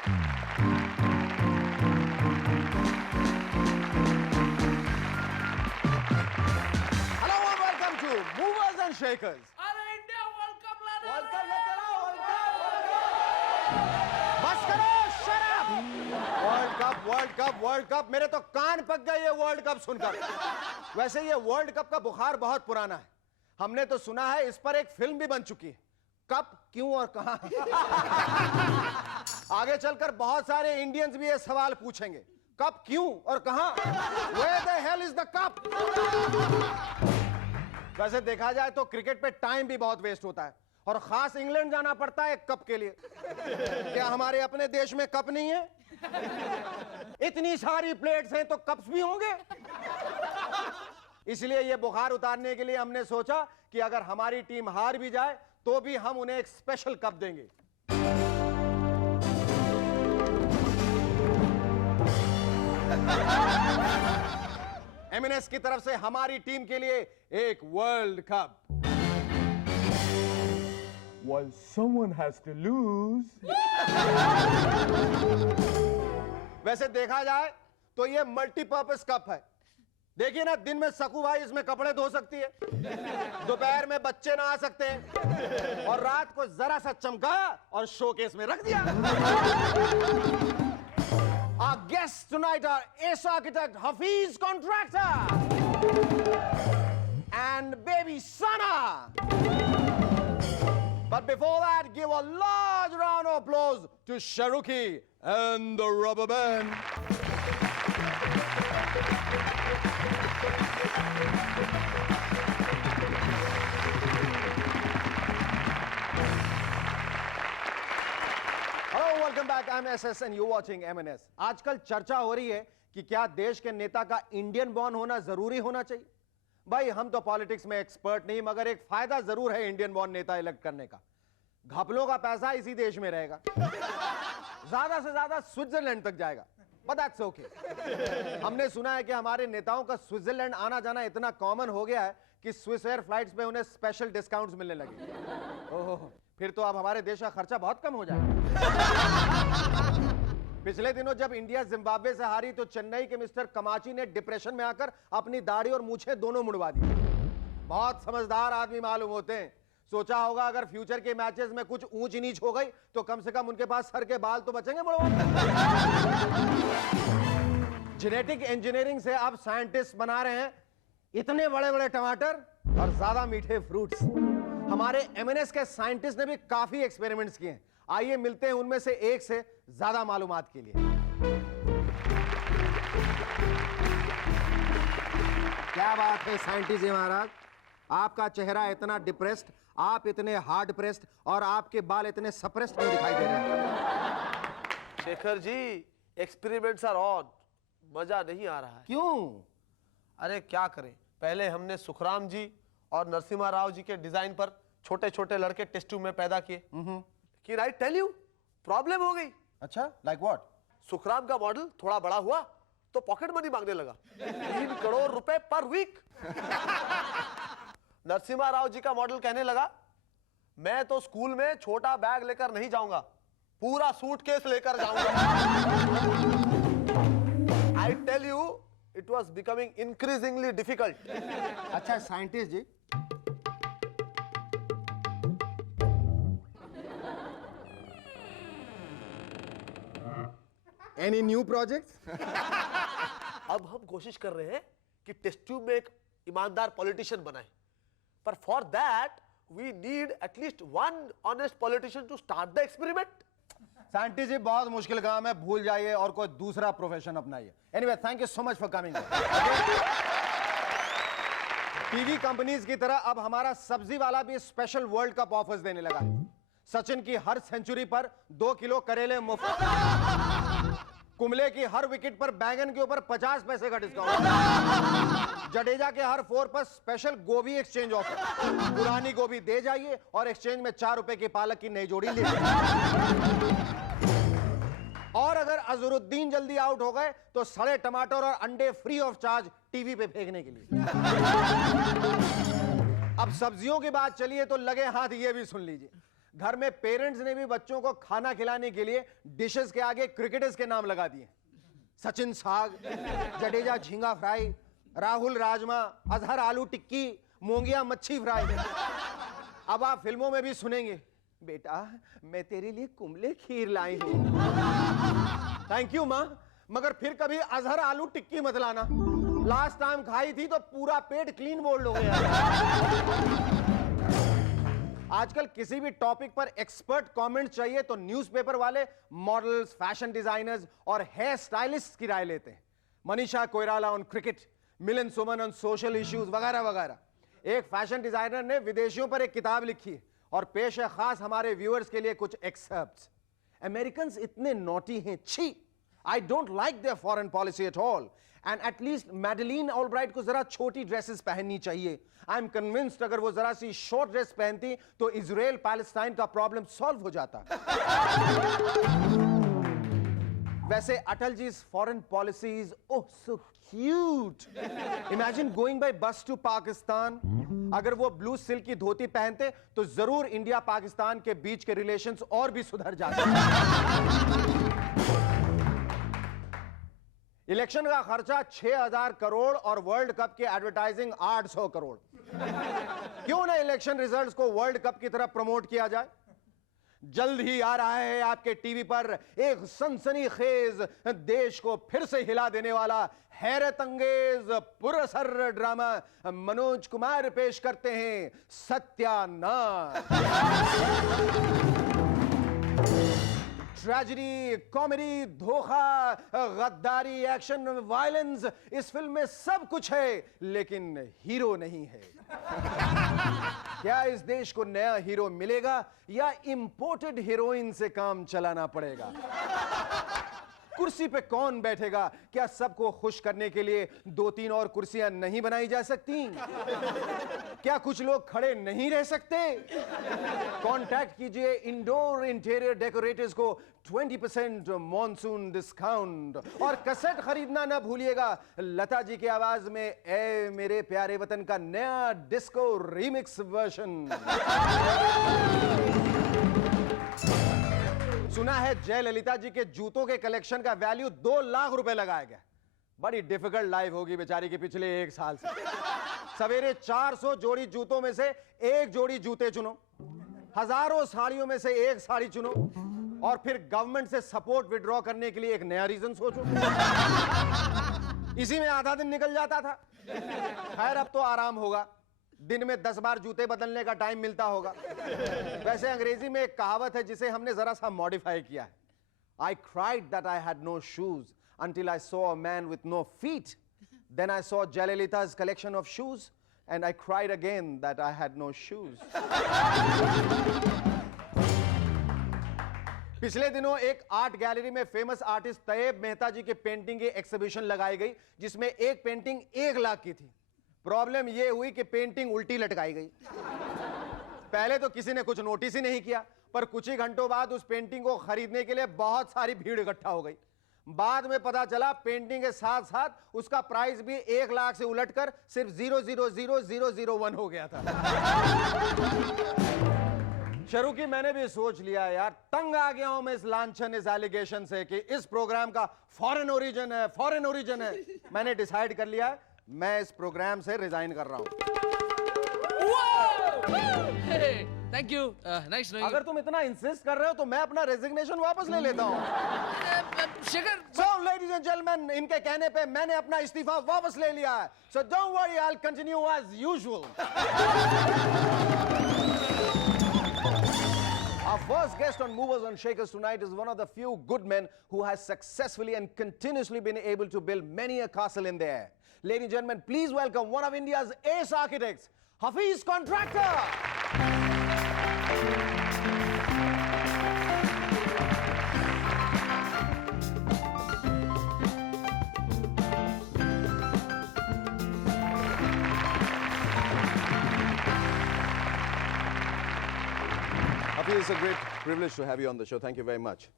Hello and welcome to Movers and Shakers. अरे India world cup लाने world cup लेकर आओ, वर्ल्ड कप। बस करो, shut up। World cup, world cup, world cup, मेरे तो कान पक गए ये वर्ल्ड कप सुनकर। वैसे ये वर्ल्ड कप का बुखार बहुत पुराना है। हमने तो सुना है इस पर एक फिल्म भी बन चुकी है, कब, क्यों और कहां। आगे चलकर बहुत सारे इंडियंस भी ये सवाल पूछेंगे, कब, क्यों और कहां। Where the hell is the cup? वैसे देखा जाए तो क्रिकेट पे टाइम भी बहुत वेस्ट होता है और खास इंग्लैंड जाना पड़ता है कप के लिए। क्या हमारे अपने देश में कप नहीं है? इतनी सारी प्लेट्स हैं तो कप्स भी होंगे। इसलिए ये बुखार उतारने के लिए हमने सोचा कि अगर हमारी टीम हार भी जाए तो भी हम उन्हें एक स्पेशल कप देंगे। एमएनएस की तरफ से हमारी टीम के लिए एक world cup. Well, someone has to lose. वैसे देखा जाए तो ये मल्टीपर्पस कप है। देखिए ना, दिन में सकू भाई इसमें कपड़े धो सकती है, दोपहर में बच्चे नहा सकते हैं और रात को जरा सा चमकाया और शोकेस में रख दिया। Our guests tonight are Ace Architect Hafiz Contractor and baby Sana. But before that, give a large round of applause to Sharuki and the Rubber Band. Hello, welcome back. I'm SS and you're watching MNS. आजकल चर्चा हो रही है कि क्या देश के नेता का इंडियन बॉर्न होना जरूरी होना चाहिए। भाई हम तो पॉलिटिक्स में एक्सपर्ट नहीं, मगर एक फायदा जरूर है इंडियन बॉर्न नेता इलेक्ट करने का। घपलों का पैसा इसी देश में रहेगा, ज्यादा से ज्यादा स्विट्जरलैंड तक जाएगा। But that's okay. हमने सुना है कि हमारे नेताओं का स्विट्जरलैंड आना जाना इतना कॉमन हो गया है कि स्विस एयर फ्लाइट्स पे उन्हें स्पेशल डिस्काउंट्स मिलने लगे। ओह, फिर तो अब हमारे देश का खर्चा बहुत कम हो जाएगा। पिछले दिनों जब इंडिया जिम्बाब्वे से हारी तो चेन्नई के मिस्टर कमाची ने डिप्रेशन में आकर अपनी दाढ़ी और मूछें दोनों मुड़वा दी। बहुत समझदार आदमी मालूम होते हैं। सोचा होगा अगर फ्यूचर के मैचेस में कुछ ऊंच नीच हो गई तो कम से कम उनके पास सर के बाल तो बचेंगे मुड़वाने। जेनेटिक इंजीनियरिंग से अब साइंटिस्ट बना रहे हैं इतने बड़े बड़े टमाटर और ज्यादा मीठे फ्रूट्स। हमारे एमएनएस के साइंटिस्ट ने भी काफी एक्सपेरिमेंट्स किए हैं। आइए मिलते हैं उनमें से एक से ज्यादा मालूमात के लिए। क्या बात है साइंटिस्ट जी महाराज, आपका चेहरा इतना डिप्रेस्ड, आप इतने हार्ड प्रेस्ड और आपके बाल इतने सप्रेस्ड क्यों दिखाई दे रहे हैं? Shekhar ji, experiments are on, मजा नहीं आ रहा है। क्यों? अरे क्या करें, पहले हमने सुखराम जी और नरसिम्हा राव जी के डिजाइन पर छोटे छोटे लड़के टेस्ट ट्यूब में पैदा किए। कि आई टेल यू, प्रॉब्लम हो गई। अच्छा, लाइक व्हाट? सुखराम का मॉडल थोड़ा बड़ा हुआ तो पॉकेट मनी मांगने लगा, 3 करोड़ रुपए पर वीक। नरसिम्हा राव जी का मॉडल कहने लगा, मैं तो स्कूल में छोटा बैग लेकर नहीं जाऊंगा, पूरा सूटकेस लेकर जाऊंगा। I tell you, it was becoming increasingly difficult. अच्छा scientist ji, any new projects? अब हम कोशिश कर रहे हैं कि टेस्ट ट्यूब में एक ईमानदार पॉलिटिशियन बनाए, पर for that we need at least one honest politician to start the experiment. Scientist ji बहुत मुश्किल काम है, भूल जाइए और कोई दूसरा प्रोफेशन अपनाइए। Anyway, thank you so much for coming. TV companies की तरह अब हमारा सब्जी वाला भी स्पेशल वर्ल्ड कप ऑफर्स देने लगा। सचिन की हर सेंचुरी पर 2 किलो करेले मुफ्त, कुंबले की हर विकेट पर बैंगन के ऊपर 50 पैसे का डिस्काउंट, जडेजा के हर 4 पर स्पेशल गोभी एक्सचेंज ऑफर। पुरानी गोभी दे जाइए और एक्सचेंज में 4 रुपए की पालक की नई जोड़ी ले जाइए। और अगर अजहरुद्दीन जल्दी आउट हो गए तो सड़े टमाटर और अंडे फ्री ऑफ चार्ज टीवी पे फेंकने के लिए। अब सब्जियों की बात चलिए तो लगे हाथ ये भी सुन लीजिए। घर में पेरेंट्स ने भी बच्चों को खाना खिलाने के लिए डिशेस के आगे क्रिकेटर्स के नाम लगा दिए। सचिन साग, जडेजा झींगा फ्राई, राहुल राजमा, अजहर आलू टिक्की, मोंगिया मच्छी फ्राई। अब आप फिल्मों में भी सुनेंगे, बेटा मैं तेरे लिए कुंबले खीर लाई हूं। थैंक यू मां, मगर फिर कभी अजहर आलू टिक्की मत लाना। लास्ट टाइम खाई थी तो पूरा पेट क्लीन बोल्ड हो गया। आजकल किसी भी टॉपिक पर एक्सपर्ट कमेंट चाहिए तो न्यूज़पेपर वाले मॉडल्स, फैशन डिजाइनर्स और हेयर स्टाइलिस्ट की राय लेते हैं। Manisha Koirala on cricket, Milind Suman on social issues वगैरह वगैरह। एक फैशन डिजाइनर ने विदेशियों पर एक किताब लिखी है और पेश है खास हमारे व्यूअर्स के लिए कुछ एक्सर्प्ट्स। अमेरिकंस इतने नॉटी हैं, छी, I don't like their foreign policy at all, and at least Madeleine Albright को जरा छोटी ड्रेसेस पहननी चाहिए। आई एम कन्विंस्ड अगर वो जरा सी शॉर्ट ड्रेस पहनती तो इजराइल पैलेस्टाइन का प्रॉब्लम सॉल्व हो जाता। वैसे Atal ji foreign policies, oh so cute. Imagine going by bus to Pakistan. अगर वो ब्लू सिल्क की धोती पहनते तो जरूर इंडिया पाकिस्तान के बीच के रिलेशंस और भी सुधर जाते। इलेक्शन का खर्चा 6000 करोड़ और वर्ल्ड कप के एडवर्टाइजिंग 800 करोड़। क्यों ना इलेक्शन रिजल्ट्स को वर्ल्ड कप की तरफ प्रमोट किया जाए। जल्द ही आ रहा है आपके टीवी पर एक सनसनीखेज, देश को फिर से हिला देने वाला हैरत अंगेज पुरअसर ड्रामा। मनोज कुमार पेश करते हैं सत्यानाश। ट्रेजेडी, कॉमेडी, धोखा, गद्दारी, एक्शन, वायलेंस, इस फिल्म में सब कुछ है लेकिन हीरो नहीं है। क्या इस देश को नया हीरो मिलेगा या इंपोर्टेड हीरोइन से काम चलाना पड़ेगा? कुर्सी पे कौन बैठेगा? क्या सबको खुश करने के लिए 2-3 और कुर्सियां नहीं बनाई जा सकती? क्या कुछ लोग खड़े नहीं रह सकते? कांटेक्ट कीजिए इंडोर इंटीरियर डेकोरेटर्स को 20% मॉनसून डिस्काउंट। और कैसेट खरीदना ना भूलिएगा लता जी की आवाज में ए मेरे प्यारे वतन का नया डिस्को रीमिक्स वर्जन। सुना है जयललिता जी के जूतों के कलेक्शन का वैल्यू 2 लाख रुपए लगाया गया। बड़ी डिफिकल्ट लाइफ होगी बेचारी के पिछले 1 साल से। सवेरे 400 जोड़ी जूतों में से एक जोड़ी जूते चुनो, हजारों साड़ियों में से एक साड़ी चुनो, और फिर गवर्नमेंट से सपोर्ट विड्रॉ करने के लिए एक नया रीजन सोचो। इसी में आधा दिन निकल जाता था। खैर अब तो आराम होगा, दिन में 10 बार जूते बदलने का टाइम मिलता होगा। वैसे अंग्रेजी में एक कहावत है जिसे हमने जरा सा मॉडिफाई किया है। I cried that I had no shoes until I saw a man with no feet. Then I saw Jayalalitha's collection of shoes and I cried again that I had no shoes. पिछले दिनों एक art gallery में famous artist Tayyab Mehta जी के painting की exhibition लगाई गई जिसमें एक पेंटिंग 1 लाख की थी। प्रॉब्लम यह हुई कि पेंटिंग उल्टी लटकाई गई। पहले तो किसी ने कुछ नोटिस ही नहीं किया, पर कुछ ही घंटों बाद उस पेंटिंग को खरीदने के लिए बहुत सारी भीड़ इकट्ठा हो गई। बाद में पता चला पेंटिंग के साथ साथ उसका प्राइस भी 1 लाख से उलटकर सिर्फ 0.00001 हो गया था। शुरू की मैंने भी सोच लिया यार, तंग आ गया हूं मैं इस लांछन, इस एलिगेशन से कि इस प्रोग्राम का फॉरेन ओरिजिन है, फॉरेन ओरिजिन है। मैंने डिसाइड कर लिया मैं इस प्रोग्राम से रिजाइन कर रहा हूं। Thank you, nice knowing. अगर तुम इतना इंसिस्ट कर रहे हो तो मैं अपना रेजिग्नेशन वापस ले लेता हूं। Shekhar, So, ladies and gentlemen, इनके कहने पे मैंने अपना इस्तीफा वापस ले लिया है। So don't worry, I'll continue as usual. Our first guest on Movers and Shakers tonight is one of the few good men who has successfully and continuously been able to build many a castle in the air. Ladies and gentlemen, please welcome one of India's ace architects, Hafiz Contractor. Hafiz, it's a great privilege to have you on the show. Thank you very much.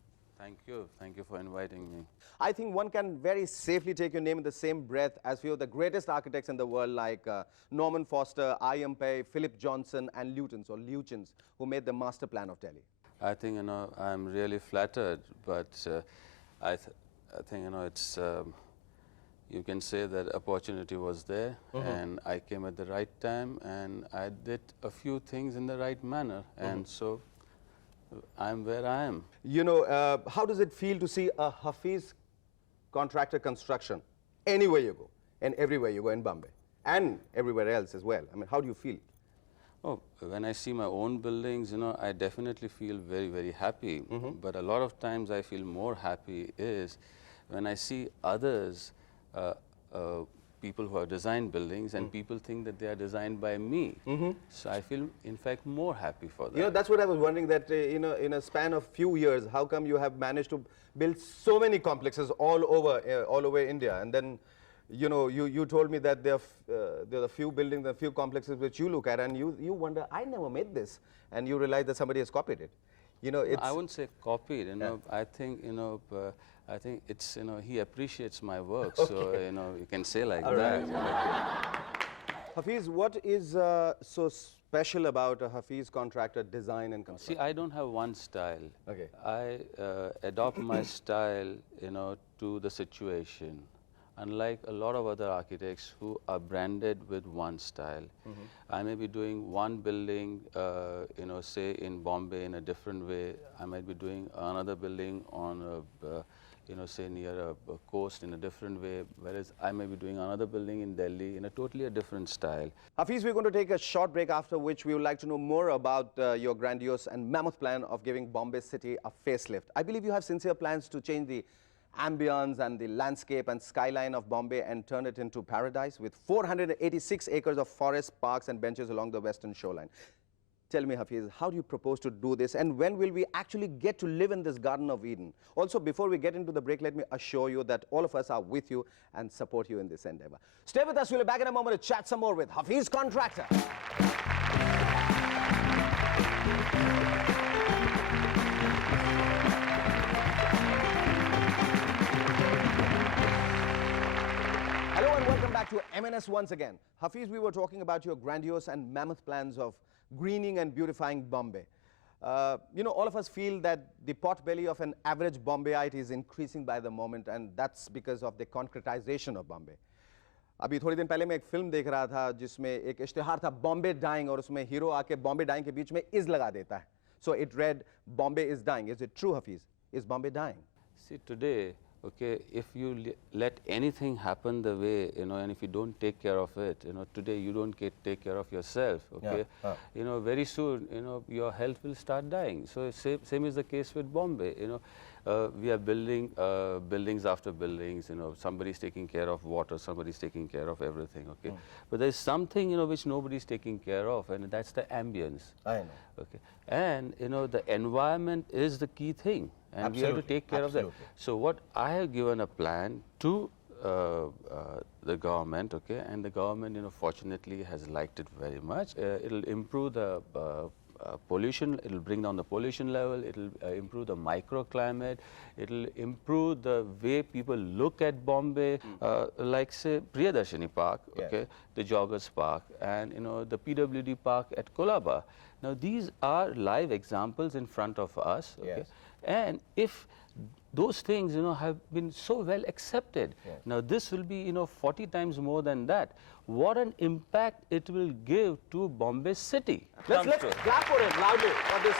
Thank you for inviting me. I think one can very safely take your name in the same breath as few of the greatest architects in the world like Norman Foster, I.M. Pei, Philip Johnson and Lutyens, who made the master plan of Delhi. I think, I'm really flattered, but I think, it's, you can say that opportunity was there and I came at the right time and I did a few things in the right manner and so I'm where I am. You know, how does it feel to see a Hafiz contractor construction anywhere you go and everywhere you go in Bombay and everywhere else as well? I mean, how do you feel? Oh, when I see my own buildings, I definitely feel very, very happy. But a lot of times I feel more happy is when I see others, people who have designed buildings and people think that they are designed by me. So I feel, in fact, more happy for that. You know, that's what I was wondering, that in a span of few years, how come you have managed to build so many complexes all over India? And then, you know, you told me that there are a few buildings, a few complexes which you look at and you wonder, I never made this. And you realize that somebody has copied it. You know, it's... I wouldn't say copied, I think, I think it's, he appreciates my work, so, you can say like that. Hafiz, what is so special about a Hafiz contractor design and construction? See, I don't have one style. Okay. I adopt my style, to the situation. Unlike a lot of other architects who are branded with one style, I may be doing one building, say in Bombay in a different way. I might be doing another building on a, say near a coast in a different way, whereas I may be doing another building in Delhi in a totally different style. Hafiz, we're going to take a short break, after which we would like to know more about your grandiose and mammoth plan of giving Bombay city a facelift. I believe you have sincere plans to change the ambience and the landscape and skyline of Bombay and turn it into paradise with 486 acres of forests, parks and benches along the western shoreline. Tell me, Hafiz, how do you propose to do this and when will we actually get to live in this Garden of Eden? Also, before we get into the break, let me assure you that all of us are with you and support you in this endeavor. Stay with us. We'll be back in a moment to chat some more with Hafiz Contractor. Hello and welcome back to MNS once again. Hafiz, we were talking about your grandiose and mammoth plans of greening and beautifying Bombay. You know, all of us feel that the potbelly of an average Bombayite is increasing by the moment, and that's because of the concretization of Bombay. अभी थोड़ी दिन पहले मैं एक film देख रहा था जिसमें एक इश्तिहार था बॉम्बे डाइंग और उसमें हीरो आके बॉम्बे डाइंग के बीच में इज लगा देता है. So it read Bombay is dying. Is it true, Hafiz? Is Bombay dying? See, today, okay, if you let anything happen the way, and if you don't take care of it, today you don't take care of yourself, okay? Very soon, your health will start dying. So same is the case with Bombay, we are building buildings after buildings, somebody's taking care of water, somebody's taking care of everything, okay? But there's something, which nobody's taking care of, and that's the ambience. I know. Okay. And, the environment is the key thing. And we have to take care of that. So what I have given a plan to the government, okay, and the government, fortunately has liked it very much. It'll improve the pollution, it'll bring down the pollution level, it'll improve the microclimate, it'll improve the way people look at Bombay, like say Priyadarshini Park, okay, the Joggers Park, and the PWD Park at Colaba. Now these are live examples in front of us, okay, and if those things, have been so well accepted. Now this will be, 40 times more than that. What an impact it will give to Bombay city. Let's clap for him loudly for this.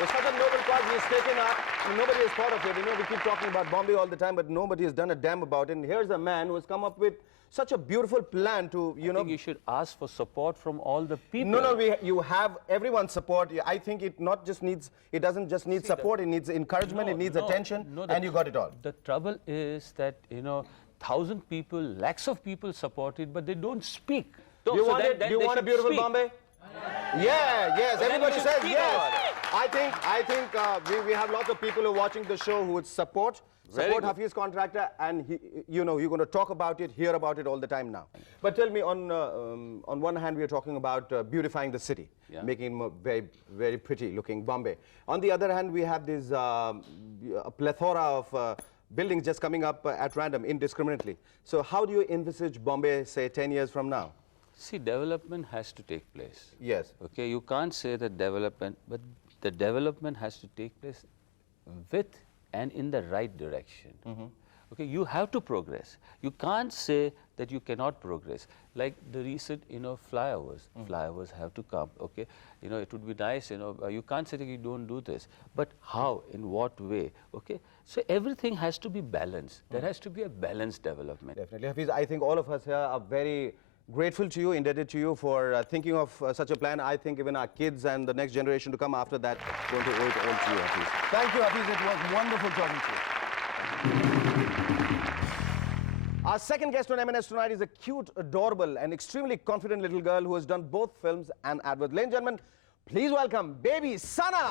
It's such a noble cause he's taken up. And nobody has thought of it. We keep talking about Bombay all the time, but nobody has done a damn about it. And here's a man who has come up with such a beautiful plan to, I think you should ask for support from all the people. No, you have everyone's support. I think it doesn't just need support, it needs encouragement, it needs attention, and you got it all. The trouble is that, 1,000 people, lakhs of people support it, but they don't speak. Do you want a beautiful Bombay? Yeah, yes, everybody says yes. I think we have lots of people who are watching the show who would support Very good. Hafiz Contractor, and you're going to talk about it, hear about it all the time now. But tell me, on one hand, we are talking about beautifying the city, Yeah. making it more very pretty looking Bombay. On the other hand, we have this a plethora of buildings just coming up at random, indiscriminately. So how do you envisage Bombay, say, 10 years from now? See, development has to take place. Yes. Okay, you can't say that development, but the development has to take place with and in the right direction. Okay, you have to progress. You can't say that you cannot progress. Like the recent, flyovers. Flyovers have to come. Okay, it would be nice. You can't say that you don't do this. But how? In what way? Okay, so everything has to be balanced. There has to be a balanced development. Definitely. Hafiz, I think all of us here are very grateful to you, indebted to you for thinking of such a plan. I think even our kids and the next generation to come after that going to owe it all to you, Hafiz. Thank you, Hafiz. It was wonderful talking to you. Our second guest on M&S tonight is a cute, adorable and extremely confident little girl who has done both films and adverts. Ladies and gentlemen, please welcome baby Sana.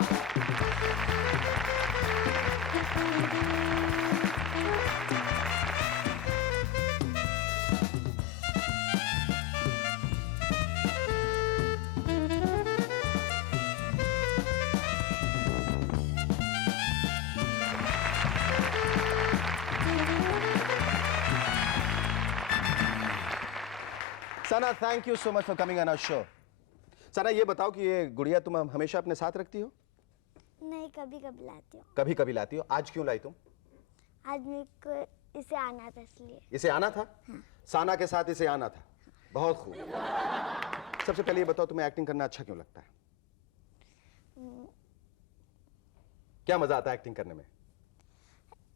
Sana, thank you so much for coming on our show. Sana, ये बताओ कि ये गुड़िया तुम हमेशा अपने साथ रखती हो? नहीं, कभी कभी लाती हूँ। कभी कभी लाती हो। आज क्यों लाई तुम? आज मेरे को इसे आना था इसलिए। इसे आना था? साना के साथ इसे आना था। बहुत खूब। सबसे पहले ये बताओ तुम्हें एक्टिंग करना अच्छा क्यों लगता है? क्या मजा आता है एक्टिंग करने में?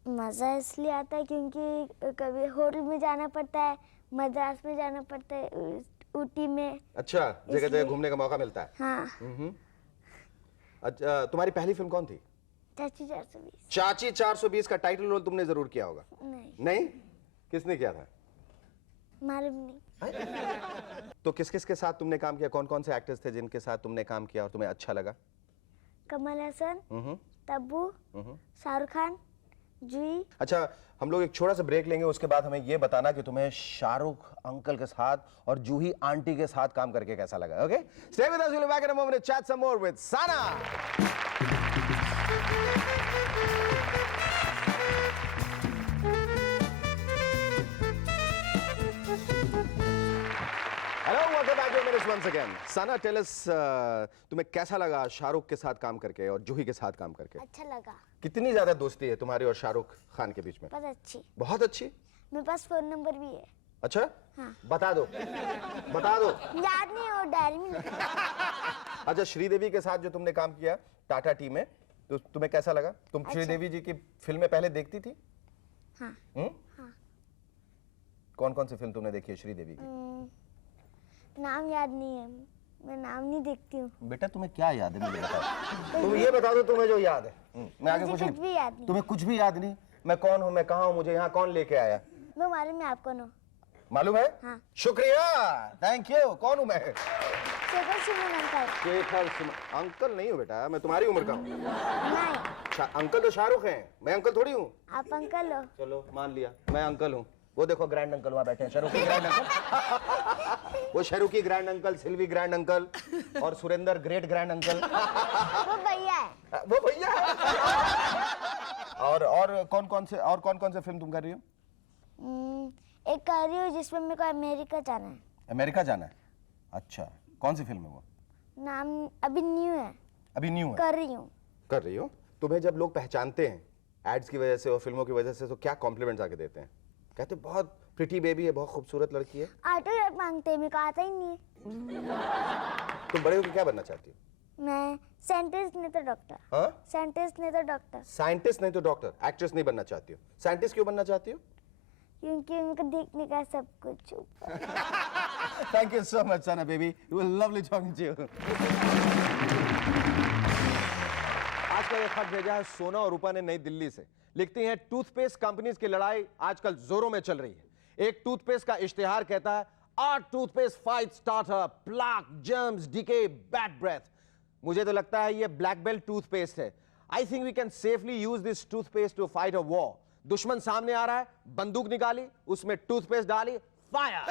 मज़ा इसलिए आता है क्योंकि कभी होटल में जाना पड़ता है, मद्रास में जाना पड़ता है, ऊटी में। अच्छा, जगह जगह घूमने का मौका मिलता है। हाँ। अच्छा, तुम्हारी पहली फिल्म कौन थी? चाची 420। चाची 420 का टाइटल रोल तुमने जरूर किया होगा। नहीं। नहीं? किसने किया था? मालूम नहीं। तो किस किस के साथ तुमने काम किया? कौन कौन से एक्टर्स थे जिनके साथ तुमने काम किया और तुम्हें अच्छा लगा? कमल हसन, तब्बू, शाहरुख खान, जूही। अच्छा, हम लोग एक छोटा सा ब्रेक लेंगे, उसके बाद हमें ये बताना कि तुम्हें शाहरुख अंकल के साथ और जूही आंटी के साथ काम करके कैसा लगा। Okay, stay with us, we'll be back in a moment to chat some more with Sana. Hello, welcome back to M&S once again. Sana, tell us, तुम्हें कैसा लगा शाहरुख के साथ काम करके और जूही के साथ काम करके? अच्छा लगा। कितनी ज्यादा दोस्ती है तुम्हारी और शाहरुख खान के बीच में? बहुत अच्छी। बहुत अच्छी। मेरे पास फोन नंबर भी है। अच्छा? हाँ। बता दो। बता दो। याद नहीं और डायरी में लिखा। अच्छा, श्रीदेवी के साथ जो तुमने काम किया टाटा टीम में, तो तुम्हें कैसा लगा? तुम श्रीदेवी जी की फिल्में पहले देखती थी? हाँ। हाँ। कौन कौन सी फिल्म तुमने देखी है श्रीदेवी की? नाम याद नहीं है, मैं नाम नहीं देखती हूँ। बेटा तुम्हें क्या याद है मुझे बताओ। तुम ये बता दो तुम्हें जो याद है। मैं आगे मुझे कुछ भी याद नहीं। तुम्हें कुछ भी याद नहीं? मैं कौन हूँ, मैं कहाँ हूँ, मुझे यहाँ कौन लेके आया? मैं मालूम है आप कौन हो। मालूम है? हाँ। शुक्रिया, थैंक यू। कौन हूँ मैं? शेखर सुमन अंकल। शेखर सुमन अंकल नहीं हूँ बेटा, मैं तुम्हारी उम्र का हूँ। नहीं। अंकल तो शाहरुख हैं, मैं अंकल थोड़ी हूँ। आप अंकल हो। चलो मान लिया, मैं अंकल हूँ। वो देखो ग्रैंड अंकल वहाँ बैठे हैं, शाहरुख की ग्रैंड अंकल। वो शाहरुख की grand uncle, Silvi grand uncle और सुरेंद्र ग्रेट ग्रैंड अंकल। वो भैया है। वो भैया है। और कौन कौन से फिल्म तुम कर रही हो? एक कर रही हूँ जिसमें मेरे को अमेरिका जाना है। अमेरिका जाना है? अच्छा, कौन सी फिल्म है वो? नाम अभी न्यू है। अभी न्यू है? कर रही हूँ। कर रही हो? तुम्हें जब लोग पहचानते हैं एड्स की वजह से और फिल्मों की वजह से, तो क्या कॉम्प्लीमेंट्स आके देते हैं? कहते बहुत प्रिटी बेबी है, बहुत खूबसूरत लड़की है। ऑटोग्राफ मांगते हैं, मेरे को आता ही नहीं है। तुम बड़े होकर क्या बनना चाहती हो? मैं साइंटिस्ट नहीं तो डॉक्टर। हाँ? साइंटिस्ट नहीं तो डॉक्टर। साइंटिस्ट नहीं तो डॉक्टर। एक्ट्रेस नहीं बनना चाहती हो? साइंटिस्ट क्यों बनना चाहती हो? क्योंकि मेरे को देखने का सब कुछ ऊपर। Thank you so much, Sana baby. It was lovely talking to you. आज का ये खत भेजा है सोना और रूपा ने नई दिल्ली से। लिखती हैं, टूथपेस्ट कंपनीज की लड़ाई आजकल जोरों में चल रही है। एक टूथपेस्ट का इश्तिहार कहता है, our toothpaste fights starter, plaque, germs, decay, bad breath. मुझे तो लगता है ये ब्लैक बेल्ट टूथपेस्ट है. I think we can safely use this toothpaste to fight a war. दुश्मन सामने आ रहा है, बंदूक निकाली, उसमें टूथपेस्ट डाली, फायर.